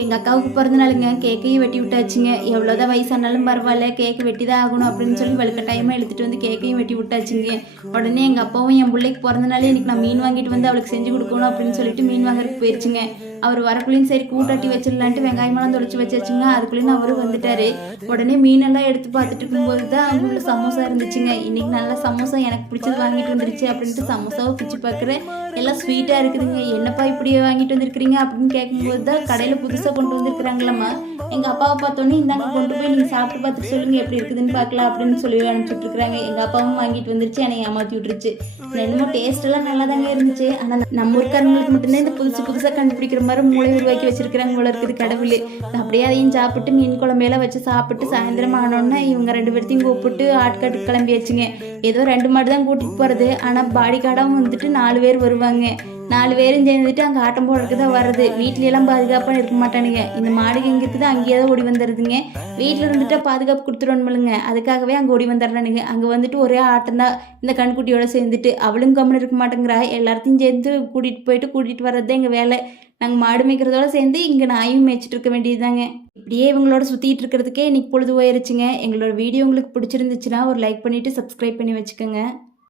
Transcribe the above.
எங்கள் அக்காவுக்கு பிறந்த நாளுங்க, கேக்கையும் வெட்டி விட்டாச்சுங்க. எவ்வளோதான் வயசானாலும் பரவாயில்ல, கேக்கு வெட்டி தான் ஆகணும் அப்படின்னு சொல்லி வலுக்கட்டாயமாக இழுத்துட்டு வந்து கேக்கையும் வெட்டி விட்டாச்சுங்க. உடனே எங்கள் அப்பாவும் என் பிள்ளைக்கு பிறந்த நாளே இன்னைக்கு நான் மீன் வாங்கிட்டு வந்து அவளுக்கு செஞ்சு கொடுக்கணும் அப்படின்னு சொல்லிட்டு மீன் வாங்குறதுக்கு போயிடுச்சுங்க. அவர் வரக்குள்ளேயும் சரி கூட்டாட்டி வச்சிடலான்ட்டு வெங்காயமெல்லாம் தொலைச்சி வச்சாச்சுங்க. அதுக்குள்ளேயும் அவரும் வந்துட்டாரு. உடனே மீனெல்லாம் எடுத்து பார்த்துட்டு இருக்கும்போது தான் அவங்களோட சமோசா இருந்துச்சுங்க. இன்னைக்கு நல்லா சமோசா எனக்கு பிடிச்சது வாங்கிட்டு வந்துருச்சு அப்படின்ட்டு சமோசாவை பிடிச்சி பார்க்குறேன். எல்லாம் ஸ்வீட்டாக இருக்குதுங்க. என்னப்பா இப்படியே வாங்கிட்டு வந்துருக்குறீங்க அப்படின்னு கேட்கும்போது தான் கடையில் புதுசாக கொண்டு வந்திருக்கிறாங்களாம்மா. எங்கள் அப்பாவை பார்த்தோன்னே இந்தாங்க கொண்டு போய் நீங்கள் சாப்பிட்டு பார்த்துட்டு சொல்லுங்கள் எப்படி இருக்குதுன்னு பார்க்கலாம் அப்படின்னு சொல்லி அனுப்பிச்சுட்ருக்குறாங்க. எங்கள் அப்பாவும் வாங்கிட்டு வந்துருச்சு, என்னை ஏமாற்றி விட்டுருச்சு. என்னமோ டேஸ்ட்டெல்லாம் நல்லா தாங்க இருந்துச்சு. ஆனால் நம்ம ஊருக்காரங்களுக்கு மட்டும்தான் இந்த புதுசாக கண்டுபிடிக்கிற மாதிரி மூளை உருவாக்கி வச்சிருக்கிறாங்க போல இருக்குது கடவுள். அப்படியே அதையும் சாப்பிட்டு மீன் குழம்பையெல்லாம் வச்சு சாப்பிட்டு சாயந்தரம் ஆனோன்னா இவங்க 2 பேர்த்தையும் கூப்பிட்டு ஆட்காட்டுக்கு கிளம்பியாச்சுங்க. ஏதோ 2 மாடு தான் கூட்டிகிட்டு போகிறது. ஆனால் பாடி காடாவும் வந்துட்டு 4 பேர் வருவாங்க. 4 பேரும் சேர்ந்துட்டு அங்கே ஆட்டம் போடுறதுக்கு தான் வர்றது. வீட்லையெல்லாம் பாதுகாப்பாக இருக்க மாட்டானுங்க. இந்த மாடுக்கு எங்கே இருக்குது அங்கேயே தான் ஓடி வந்துடுதுங்க. வீட்டில் இருந்துட்டு பாதுகாப்பு கொடுத்துருவோம்லுங்க, அதுக்காகவே அங்கே ஓடி வந்துடுறானுங்க. அங்கே வந்துட்டு ஒரே ஆட்டம் தான் இந்த கண்குட்டியோட சேர்ந்துட்டு. அவளும் கம்முன்னு இருக்க மாட்டேங்கிறா. எல்லாத்தையும் சேர்ந்து கூட்டிகிட்டு வர்றது தான் எங்கள் வேலை. நாங்கள் மாடு மேய்க்கிறதோட சேர்ந்து இங்கே நாயும் மேய்ச்சிட்டு இருக்க வேண்டியதுதாங்க. இப்படியே இவங்களோட சுற்றிட்டு இருக்கிறதுக்கே இன்னைக்கு பொழுது போயிருச்சுங்க. எங்களோட வீடியோ உங்களுக்கு பிடிச்சிருந்துச்சுன்னா ஒரு லைக் பண்ணிவிட்டு சப்ஸ்கிரைப் பண்ணி வச்சுக்கோங்க.